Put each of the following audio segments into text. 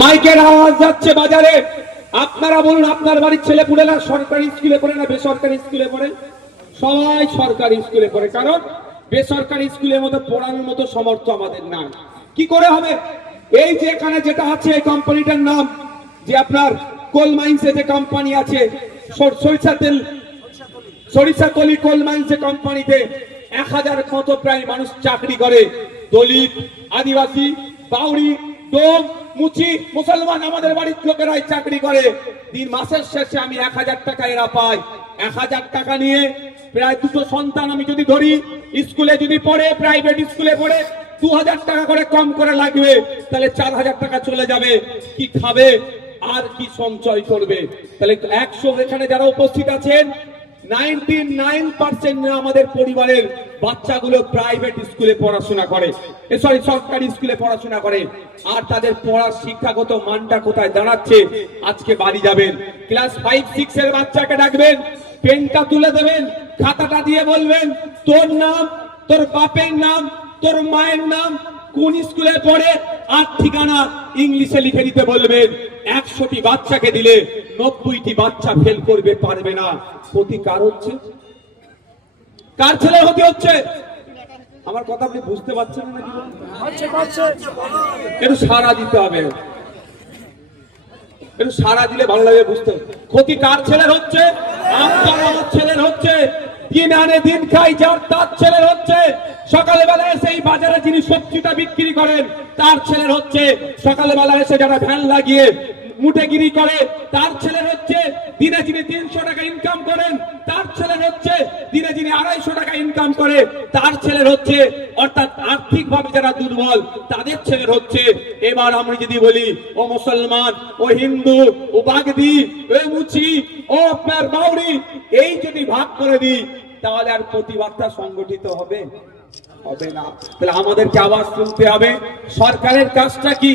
মাইকের আওয়াজ যাচ্ছে বাজারে। আপনারা বলুন, আপনার বাড়ির ছেলে পুলেরা সরকারি স্কুলে পড়ে না বেসরকারি স্কুলে পড়ে? সবাই সরকারি স্কুলে পড়ে, কারণ বেসরকারি স্কুলের মতো পড়ানোর মতো সমর্থ আমাদের নাই। কি করে হবে? এই যে এখানে যেটা আছে এই কোম্পানিটার নাম, যে আপনার কোল মাইন্সে যে কোম্পানি আছে, সরিষাতলি কোল মাইন্সে কোম্পানিতে 1000 মতো প্রায় মানুষ চাকরি করে। দলিত, আদিবাসী, বাউরি, ডোম, মুচি, মুসলমান আমাদের বাড়ির লোকেরাই চাকরি করে। দিন মাসের শেষে আমি 1000 টাকা এরা পাই। 1000 টাকা নিয়ে প্রায় 2 সন্তান আমি যদি ধরি, স্কুলে যদি পড়ে, প্রাইভেট স্কুলে পড়ে, 2000 টাকা করে কম করে লাগবে, তাহলে 4000 টাকা চলে যাবে। কি খাবে আর কি সঞ্চয় করবে? তাহলে 100 এখানে যারা উপস্থিত আছেন, 99% আমাদের পরিবারের বাচ্চাগুলো প্রাইভেট স্কুলে পড়াশোনা করে, সরকারি স্কুলে পড়াশোনা করে। আর তাদের পড়ার শিক্ষাগত মানটা কোথায় দাঁড়াচ্ছে? আজকে বাড়ি যাবেন, ক্লাস 5-6 এর বাচ্চাকে ডাকবেন, পেনটা তুলে দেবেন, খাতাটা দিয়ে বলবেন তোর নাম, তোর বাপের নাম, তোর মায়ের নাম, কোন স্কুলে পড়ে আর ঠিকানা ইংলিশে লিখে দিতে বলবেন। 100টি বাচ্চাকে দিলে 90টি বাচ্চা ফেল করবে, পারবে না। ক্ষতি কার হচ্ছে? কার ছেলে হতে হচ্ছে? আমার কথা আপনি বুঝতে পারছেন না? একটু সাড়া দিতে হবে, একটু সাড়া দিলে ভালো লাগে বুঝতে। ক্ষতি কার ছেলের হচ্ছে? আপনার আমার ছেলের হচ্ছে। দিন আনে দিন খাই যার, তার ছেলের হচ্ছে। সকালবেলা এসে এই বাজারে যিনি সবজিটা বিক্রি করেন তার ছেলের হচ্ছে। সকালবেলা এসে যারা ভ্যান লাগিয়ে মুঠেগিরি করে তার ছেলের হচ্ছে। দিনে যিনি 300 টাকা ইনকাম করেন তার ছেলের হচ্ছে। দিনে যিনি 250 টাকা ইনকাম করে তার ছেলের হচ্ছে। অর্থাৎ আর্থিকভাবে যারা দুর্বল তাদের ছেলের হচ্ছে। এবার আমি যদি বলি ও মুসলমান, ও হিন্দু, ও বাগদি, ও মুচি, ও আপনার বাউরি, এই যদি ভাগ করে দিই তাহলে আর প্রতিবাদটা সংগঠিত হবে? হবে না। তাহলে আমাদেরকে আওয়াজ তুলতে হবে। সরকারের কাজটা কি?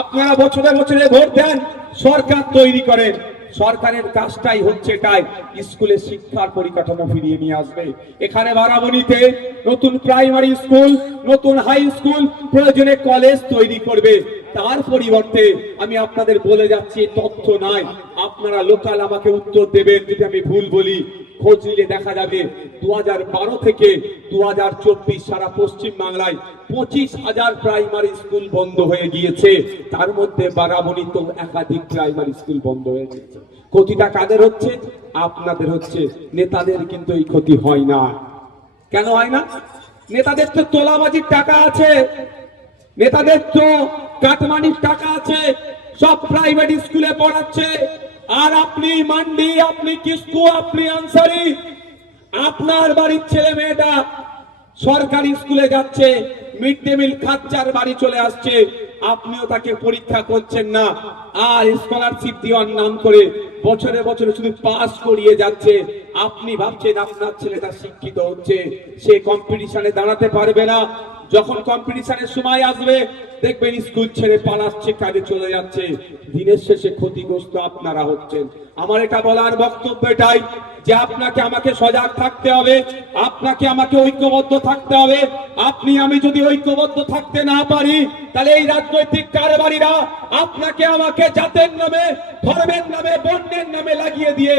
আপনারা বছরে বছরে ভোট দেন, সরকার তৈরি করেন। সরকারের কাজটাই হচ্ছে এটাই, স্কুলে শিক্ষার পরিকাঠামো ফিরিয়ে নিয়ে আসবে। এখানে বারাবণীতে নতুন প্রাইমারি স্কুল, নতুন হাই স্কুল, প্রয়োজনে কলেজ তৈরি করবে। তার পরিবর্তে আমি আপনাদের বলে যাচ্ছি তথ্য নাই, আপনারা লোকাল আমাকে উত্তর দেবেন যদি আমি ভুল বলি। খোঁজ নিলে দেখা যাবে 2012 থেকে 2024 সারা পশ্চিম বাংলায় 25,000 প্রাইমারি স্কুল বন্ধ হয়ে গিয়েছে। তার মধ্যে বারাবণীতে একাধিক প্রাইমারি স্কুল বন্ধ হয়ে গিয়েছে। ক্ষতিটা কাদের হচ্ছে? আপনাদের হচ্ছে। নেতাদের কিন্তু এই ক্ষতি হয় না। কেন হয় না? নেতাদের তো তোলাবাজির টাকা আছে, নেতাদের তো কাটমানির টাকা আছে, সব প্রাইভেট স্কুলে পড়াচ্ছে। আর আপনি মান্ডি, আপনি কিসকু, আপনি আনসারি, আপনার বাড়ির ছেলে মেয়েটা সরকারি স্কুলে যাচ্ছে, মিড ডে মিল খাচ্চার বাড়ি চলে আসছে, আপনিও তাকে পরীক্ষা করছেন না। আর স্কলারশিপ দেওয়ার নাম করে বছরে বছরে শুধু পাস করিয়ে যাচ্ছে। আপনি ভাবছেন আপনার ছেলেটা শিক্ষিত হচ্ছে, সে কম্পিটিশনে দাঁড়াতে পারবে না। যখন কম্পিটিশনের সময় আসবে দেখবেন স্কুল ছেড়ে পালাচ্ছে, কাজে চলে যাচ্ছে। দিনের শেষে ক্ষতিগ্রস্ত আপনারা হচ্ছেন। আমার এটা বলার বক্তব্য এটাই যে আপনাকে আমাকে সজাগ থাকতে হবে, আপনাকে আমাকে ঐক্যবদ্ধ থাকতে হবে। আপনি আমি যদি ঐক্যবদ্ধ থাকতে না পারি তাহলে এই রাজনৈতিক কারবারিরা আপনাকে আমাকে জাতের নামে, ধর্মের নামে, বর্ণের নামে লাগিয়ে দিয়ে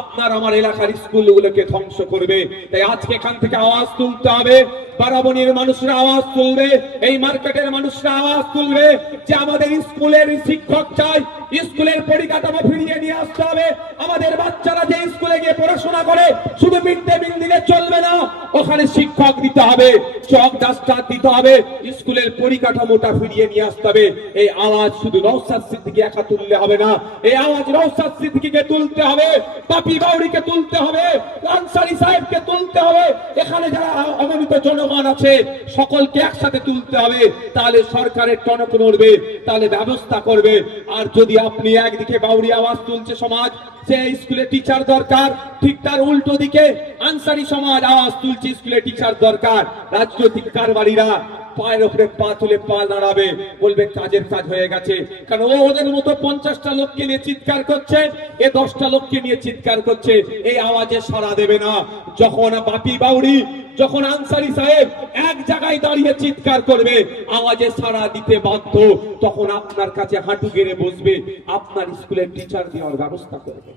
আপনার আমার এলাকার স্কুলগুলোকে ধ্বংস করবে। তাই আজকে এখান থেকে আওয়াজ তুলতে হবে। বারাবণীর মানুষরা আওয়াজ তুলবে, এই মার্কেটের মানুষরা আওয়াজ তুলবে যে আমাদের স্কুলের শিক্ষক চাই, স্কুলের পরিকাঠামো ফিরিয়ে নিয়ে আসতে হবে। আমাদের বাচ্চারা যে স্কুলে গিয়ে পড়াশোনা করে শুধু মিড ডে মিল দিলে চলবে না, ওখানে শিক্ষক দিতে হবে, চক ডাস্টার দিতে হবে, স্কুলের পরিকাঠামোটা ফিরিয়ে নিয়ে আসতে হবে। এই আওয়াজ শুধু নওশাদ সিদ্দিকী একা তুললে হবে না, এই আওয়াজ নওশাদ সিদ্দিকীকে তুলতে হবে, বাপি বাউরিকে তুলতে হবে, আনসারী সাহেবকে তুলতে হবে। এখানে যারা অগণিত জনগণ আছে সকলকে একসাথে তুলতে হবে। তাহলে সরকারের টনক নড়বে, তাহলে ব্যবস্থা করবে। আর যদি আপনি একদিকে বাউরি আওয়াজ তুলছে সমাজ যে স্কুলে টিচার দরকার, ঠিক তার উল্টো দিকে আনসারী সমাজ আওয়াজ তুলছে স্কুলে টিচার দরকার। রাজনৈতিক কারবারিরা পায়ের উপরে পা তুলে পা নাড়াবে, বলবে কাজের কাজ হয়ে গেছে। কারণ ও ওদের মতো 50টা লোককে নিয়ে চিৎকার করছে, এ 10টা লোককে নিয়ে চিৎকার করছে, এই আওয়াজে সাড়া দেবে না। যখন বাপি বাউরি যখন আনসারী সাহেব এক জায়গায় দাঁড়িয়ে চিৎকার করবে, আওয়াজে সাড়া দিতে বাধ্য, তখন আপনার কাছে হাঁটু গেড়ে বসবে, আপনার স্কুলের টিচার দেওয়ার ব্যবস্থা করবে।